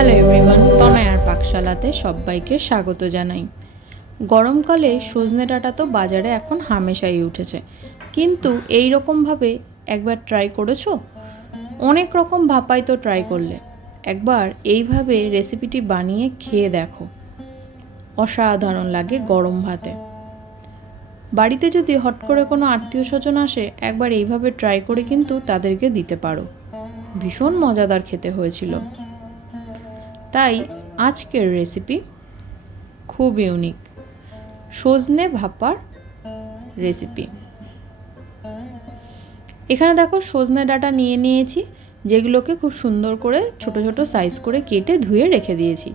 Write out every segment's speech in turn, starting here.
Hello everyone, তনয়ার পাকশালাতে সবাইকে স্বাগত জানাই। গরমকালে সজনে ডাঁটা তো বাজারে এখন হামেশাই উঠেছে, কিন্তু এই রকমভাবে একবার ট্রাই করেছো? অনেক রকম ভাপাই তো ট্রাই করলে, একবার এইভাবে রেসিপিটি বানিয়ে খেয়ে দেখো, অসাধারণ লাগে গরম ভাতে। বাড়িতে যদি হট করে কোনো আত্মীয় স্বজন আসে, একবার এইভাবে ট্রাই করে কিন্তু তাদেরকে দিতে পারো। ভীষণ মজাদার খেতে হয়েছিল। তাই আজকের রেসিপি খুব ইউনিক, সজনে ভাপার রেসিপি। এখানে দেখো সজনে ডাঁটা নিয়ে নিয়েছি, যেগুলোকে খুব সুন্দর করে ছোট ছোট সাইজ করে কেটে ধুয়ে রেখে দিয়েছি।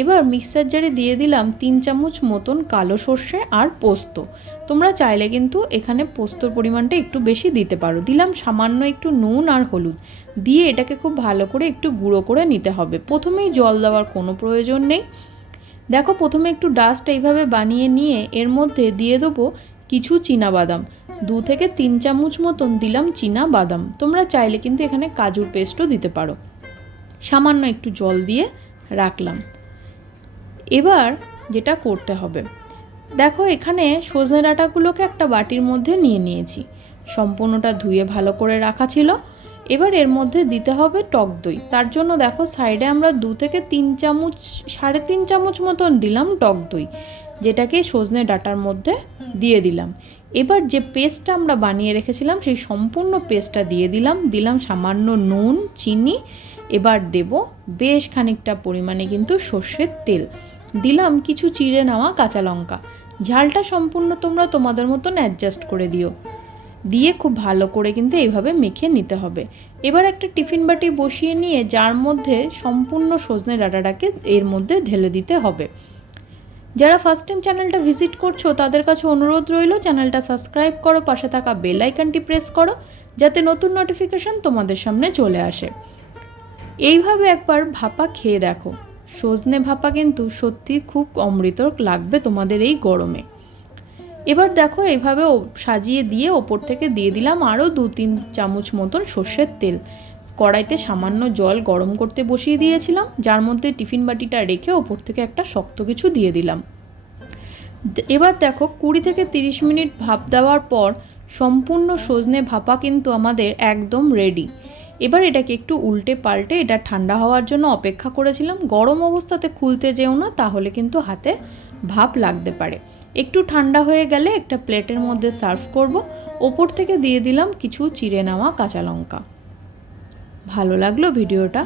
এবার মিক্সার জারে দিয়ে দিলাম 3 চামচ মতন কালো সর্ষে আর পোস্ত। তোমরা চাইলে কিন্তু এখানে পোস্তর পরিমাণটা একটু বেশি দিতে পারো। দিলাম সামান্য একটু নুন আর হলুদ, দিয়ে এটাকে খুব ভালো করে একটু গুঁড়ো করে নিতে হবে। প্রথমেই জল দেওয়ার কোনো প্রয়োজন নেই। দেখো প্রথমে একটু ডাস্ট এইভাবে বানিয়ে নিয়ে এর মধ্যে দিয়ে দেবো কিছু চীনাবাদাম। 2 থেকে 3 চামচ মতন দিলাম চীনাবাদাম। তোমরা চাইলে কিন্তু এখানে কাজুর পেস্টও দিতে পারো। সামান্য একটু জল দিয়ে রাখলাম। এবার যেটা করতে হবে, দেখো এখানে সজনে ডাঁটাগুলোকে একটা বাটির মধ্যে নিয়ে নিয়েছি। সম্পূর্ণটা ধুয়ে ভালো করে রাখা ছিল। এবার এর মধ্যে দিতে হবে টক দই। তার জন্য দেখো সাইডে আমরা 2 থেকে 3 চামচ, 3.5 চামচ মতন দিলাম টক দই, যেটাকে সজনে ডাঁটার মধ্যে দিয়ে দিলাম। এবার যে পেস্টটা আমরা বানিয়ে রেখেছিলাম সেই সম্পূর্ণ পেস্টটা দিয়ে দিলাম সামান্য নুন, চিনি। এবার দেব বেশ খানিকটা পরিমাণে কিন্তু সর্ষের তেল, দিলাম কিছু চিড়ে নেওয়া কাঁচা লঙ্কা। ঝালটা সম্পূর্ণ তোমরা তোমাদের মতন অ্যাডজাস্ট করে দিও। দিয়ে খুব ভালো করে কিন্তু এইভাবে মেখে নিতে হবে। এবার একটা টিফিন বাটি বসিয়ে নিয়ে যার মধ্যে সম্পূর্ণ সজনে ডাঁটাটাকে এর মধ্যে ঢেলে দিতে হবে। যারা ফার্স্ট টাইম চ্যানেলটা ভিজিট করছো তাদের কাছে অনুরোধ রইল, চ্যানেলটা সাবস্ক্রাইব করো, পাশে থাকা বেল আইকনটি প্রেস করো, যাতে নতুন নোটিফিকেশন তোমাদের সামনে চলে আসে। এইভাবে একবার ভাপা খেয়ে দেখো, সজনে ভাপা কিন্তু সত্যি খুব অমৃত লাগবে তোমাদের এই গরমে। এবার দেখো এইভাবে সাজিয়ে দিয়ে ওপর থেকে দিয়ে দিলাম আরও 2-3 চামচ মতন সর্ষের তেল। কড়াইতে সামান্য জল গরম করতে বসিয়ে দিয়েছিলাম, যার মধ্যে টিফিন বাটিটা রেখে ওপর থেকে একটা শক্ত কিছু দিয়ে দিলাম। এবার দেখো 20 থেকে 30 মিনিট ভাপ দেওয়ার পর সম্পূর্ণ সজনে ভাপা কিন্তু আমাদের একদম রেডি। এবার এটাকে একটু উল্টে পাল্টে এটা ঠান্ডা হওয়ার জন্য অপেক্ষা করেছিলাম। গরম অবস্থাতে খুলতে যেও না, তাহলে কিন্তু হাতে ভাপ লাগতে পারে। একটু ঠান্ডা হয়ে গেলে একটা প্লেটের মধ্যে সার্ভ করব। ওপর থেকে দিয়ে দিলাম কিছু চিড়ে নেওয়া কাঁচা লঙ্কা। ভালো লাগলো ভিডিওটা?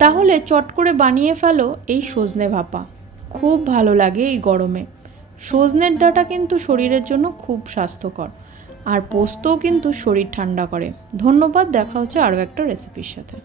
তাহলে চট করে বানিয়ে ফেলো এই সজনে ভাপা, খুব ভালো লাগে এই গরমে। সজনের ডাঁটা কিন্তু শরীরের জন্য খুব স্বাস্থ্যকর, আর পোস্তও কিন্তু শরীর ঠান্ডা করে। ধন্যবাদ, দেখা হচ্ছে আরও একটা রেসিপির সাথে।